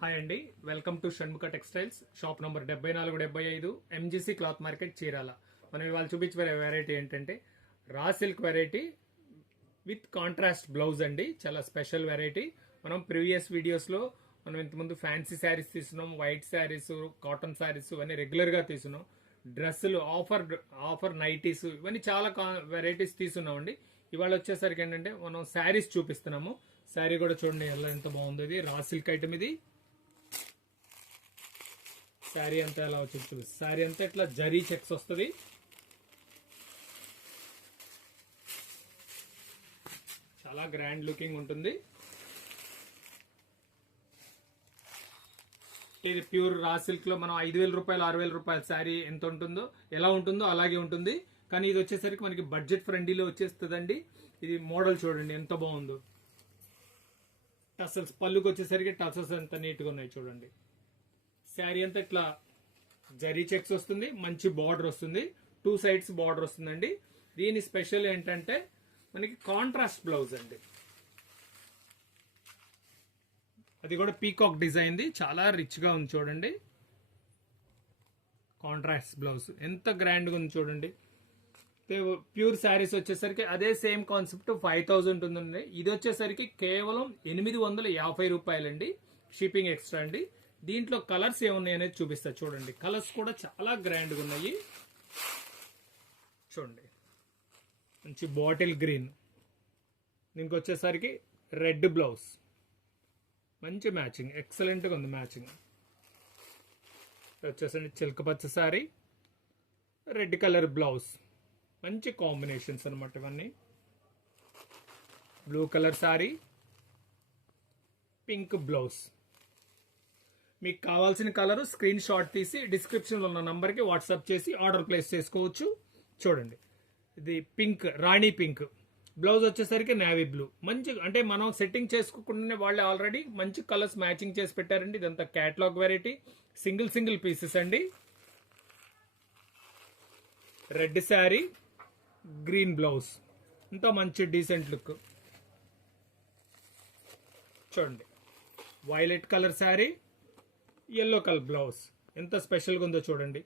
Hi అండి, welcome to Shanmukha textiles. Shop number 7475 MGC cloth market Chirala. మనం ఇవాళ చూపించే వెరైటీ ఏంటంటే raw silk variety with contrast blouse అండి. చాలా స్పెషల్ వెరైటీ. మనం ప్రీవియస్ వీడియోస్లో మనం ఇంతకుముందు ఫ్యాన్సీ శారీస్ తీసుకున్నాం, వైట్ శారీస్, కాటన్ శారీస్ ఇవన్నీ రెగ్యులర్గా తీసుకున్నాం. డ్రెస్సులు, ఆఫర్ నైటీస్ ఇవన్నీ చాలా వెరైటీస్ తీసుకున్నాం అండి. ఇవాళ వచ్చేసరికి ఏంటంటే మనం శారీస్ చూపిస్తున్నాము. శారీ కూడా చూడండి ఎలా ఎంత బాగుంది. ఇది రా సిల్క్ ఐటమ్. ఇది శారీ అంతా ఎలా వచ్చింది, శారీ అంతా ఇట్లా జరీ చెక్స్ వస్తుంది. చాలా గ్రాండ్ లుకింగ్ ఉంటుంది. ఇది ప్యూర్ రా సిల్క్ లో మనం 5,000 రూపాయలు 6,000 రూపాయల శారీ ఎంత ఉంటుందో ఎలా ఉంటుందో అలాగే ఉంటుంది. కానీ ఇది వచ్చేసరికి మనకి బడ్జెట్ ఫ్రెండ్లీలో వచ్చేస్తుందండి. ఇది మోడల్ చూడండి ఎంత బాగుందో. టసల్స్ పళ్ళుకి వచ్చేసరికి టసల్స్ ఎంత నీట్గా ఉన్నాయి చూడండి. శారీ అంతా ఇట్లా జరీ చెక్స్ వస్తుంది, మంచి బార్డర్ వస్తుంది, 2 సైడ్స్ బార్డర్ వస్తుందండి. దీని స్పెషల్ ఏంటంటే మనకి కాంట్రాస్ట్ బ్లౌజ్ అండి. అది కూడా పీకాక్ డిజైన్ ది, చాలా రిచ్ గా ఉంది చూడండి. కాంట్రాస్ట్ బ్లౌజ్ ఎంత గ్రాండ్ గా ఉంది చూడండి. ప్యూర్ శారీస్ వచ్చేసరికి అదే సేమ్ కాన్సెప్ట్ 5,000 ఉంటుందండి. ఇది వచ్చేసరికి కేవలం 850 రూపాయలండి. షిప్పింగ్ ఎక్స్ట్రా అండి. దీంట్లో కలర్స్ ఏమున్నాయి అనేది చూపిస్తా చూడండి. కలర్స్ కూడా చాలా గ్రాండ్ గా ఉన్నాయి చూడండి. మంచి బాటిల్ గ్రీన్, దీనికి వచ్చేసరికి రెడ్ బ్లౌజ్, మంచి మ్యాచింగ్, ఎక్సలెంట్ గా ఉంది మ్యాచింగ్. వచ్చేసరికి చిలక పచ్చ శారీ, రెడ్ కలర్ బ్లౌజ్, మంచి కాంబినేషన్స్ అనమాట ఇవన్నీ. Blue colour sari, pink blouse. మీకు కావాల్సిన కలర్ స్క్రీన్ షాట్ తీసి డిస్క్రిప్షన్లో ఉన్న నంబర్కి వాట్సాప్ చేసి ఆర్డర్ ప్లేస్ చేసుకోవచ్చు. చూడండి, ఇది పింక్, రాణి పింక్. బ్లౌజ్ వచ్చేసరికి నేవీ బ్లూ. మంచి అంటే మనం సెట్టింగ్ చేసుకోకుండానే వాళ్ళు ఆల్రెడీ మంచి కలర్స్ మ్యాచింగ్ చేసి పెట్టారండి. ఇదంతా క్యాటలాగ్ వెరైటీ, సింగిల్ పీసెస్ అండి. రెడ్ శారీ, గ్రీన్ బ్లౌజ్, ఇంత మంచి డీసెంట్ లుక్ చూడండి. Violet colour sari, yellow colour blouse, ఎంత స్పెషల్గా ఉందో చూడండి.